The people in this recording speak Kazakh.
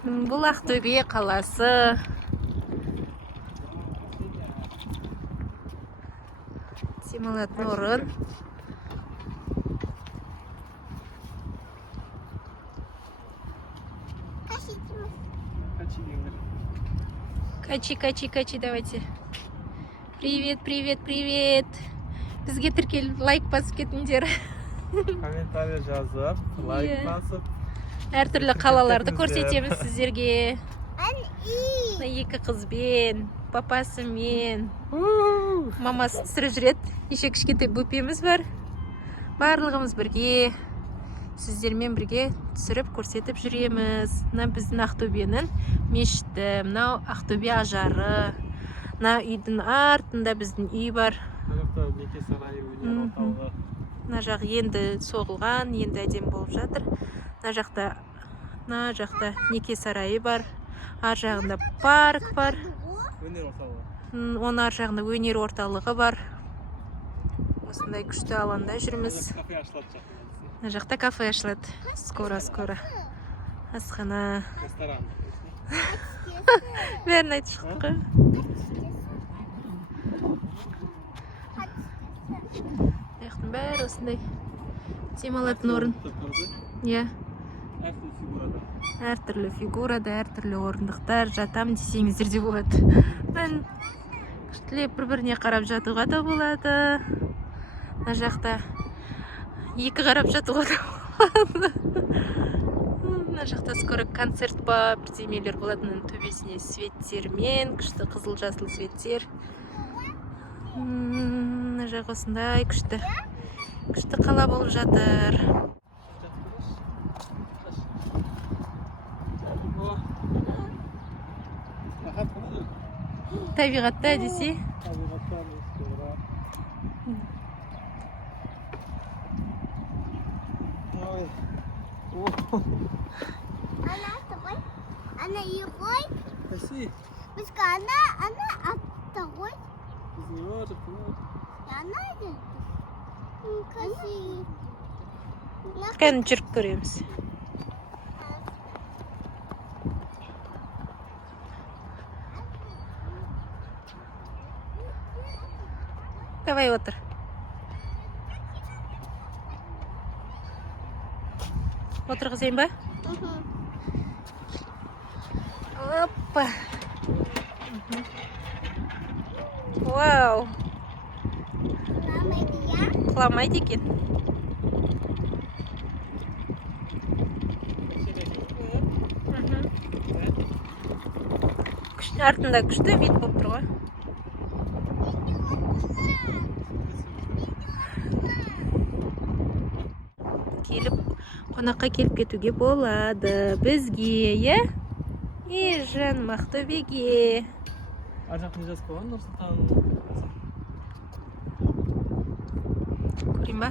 Бұл Ақтөбе қаласы. Демалатын орын. Качи, давайте. Привет. Бізге тіркеліп лайк басып кетіңдер. Комментарий жазып, лайк басып. Әртүрлі қалаларды көрсетеміз сіздерге. Екі қызбен, папасымен, мамасы түсіріп жүреді. Еше кішкентай бөпеміз бар. Барлығымыз бірге, сіздермен бірге түсіріп көрсетіп жүреміз. Мына біздің Ақтөбенің мешіті, мынау Ақтөбе ажары. Мына үйдің артында біздің үй бар. Мына жақ енді соғылған, енді әдем болып жатыр. Мына жақта неке сарайы бар. Ар жағында парк бар. Өнер орталығы. Оның ар жағында өнер орталығы бар. Осындай күшті алаңда жүрміз. Мына жақта кафе ашылады. Скоро. Асхана. Ресторан. Бәрін айтып шыққы. Аяқтың бәрі осындай демалатын орын. Иә. Әртүрлі фигурада, әртүрлі орындықтар, жатам десеңіздер де болады. Мен күштілеп бір-біріне қарап жатуға да болады. Мына жақта екі қарап жатуға да болады. Мына жақта скоро концерт ба, бірдемелер болады. Мына төбесіне светтермен, күшті қызыл-жасыл светтер. Мына жақ осындай күшті қала болып жатыр. Табиғатта десе. Ана үй ғой. Біз ана атта ғой. Кәні жүріп көреміз. Давай отыр. Отырғызайын ба? Опа. Вау. Құламайды екен. Артында күшті вид болып тұр ғой. Қонаққа келіп кетуге болады бізге, е? Жаным Ақтөбеге. Ар жақтың жазып қойған Нұрсұлтан. Көрейін ба?